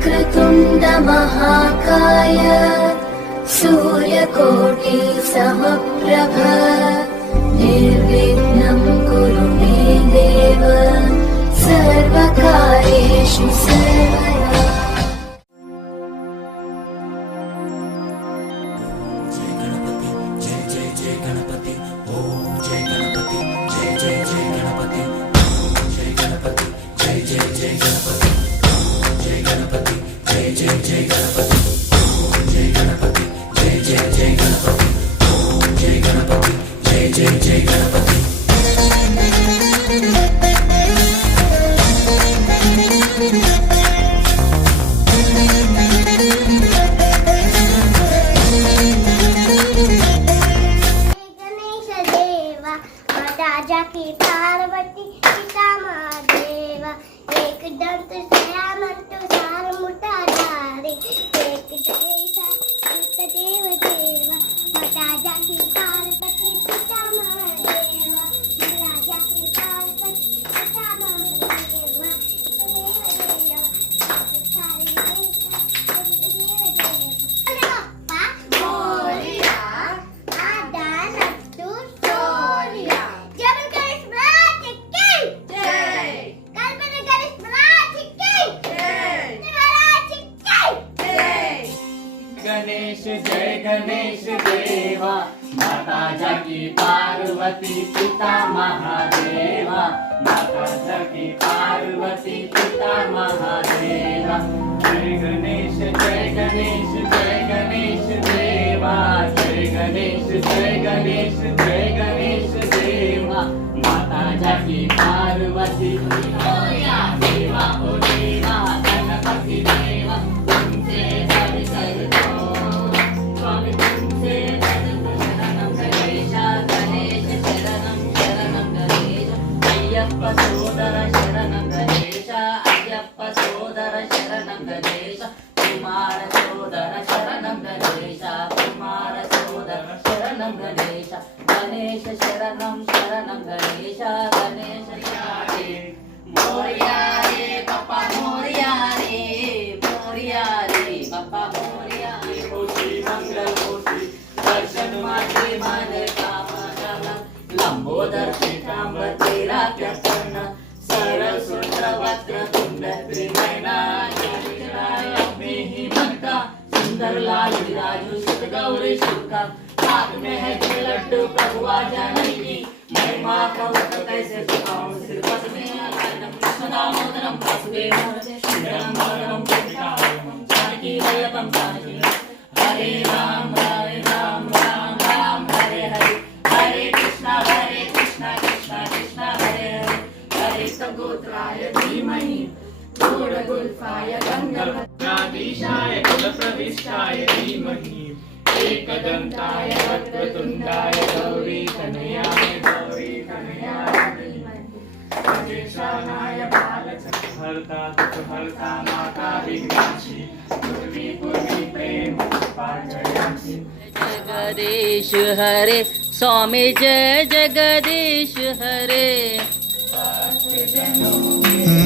वक्रतुण्ड महाकाय सूर्यकोटि समप्रभ निर्विघ्नं कुरु मे देव सर्वकार्येषु सर्वदा। राजा की पार्वती पिता महादेव एक दंत श्यामंत सार मुटाधारी एक जैसा एक देव देवा राजा की पार्वती पिता महादेव राजा की पार्वती पिता महादेव देव देव सारी देव पप्पा मोरिया आदान अट्टू सोरिया गणेश जय गणेश देवा माता जाकी पार्वती पिता महादेवा माता जाकी पार्वती पिता महादेवा जय गणेश जय गणेश जय गणेश देवा जय गणेश जय गणेश जय गणेश देवा माता जाकी पार्वती मोरया देवा ओ देवा गणपति देवा तुमसे बड़ी करतो स्वामी तुमसे शरणं गणेश गणेश शरणं शरणं गणेश अय्यप्प सोदर शरणं गणेश अय्यप्प सोदर शरणं गणेश कुमार सोदर शरणं गणेश कुमार सोदर शरणं गणेश गणेश शरणं शरणं गणेश गणेश मोरया रे बाप्पा मोरया रे बाप्पा मोरया रे होती मंगल होती दर्शन मात्रे मन कामना लंबोदर श्रीकांबर तेरा प्रसन्न सरल सुंदर वक्र तुंड त्रिनयना में ही मन का सुंदर लाल विराजू सुत गौरी शुक्का हाथ में है जे लड्डू प्रभुआ जानकी महिमा कवच कैसे सुनाऊं सिरपत में आनंद दामोदरम वासुदेवम श्रीधरम वरदम गोपिकामणिम जानकी वल्लभम जानकी हरे राम राम राम राम हरे हरे हरे कृष्णा कृष्णा कृष्णा हरे हरे हरे सगोत्राय धीमहि गूढ़गुल्फाय गंगनाधीशाय कुलप्रविष्टाय धीमहि एकदन्ताय वक्रतुण्डाय गौरी कनयाय गजेशानाय बालचन्द्रहर्ता दुःखहर्ता माता विघ्नाक्षी पूर्वी प्रेम पाचयामि जगदीश हरे स्वामी जय जगदीश हरे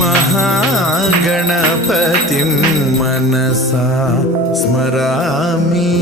महागणपतिं मनसा स्मरामि।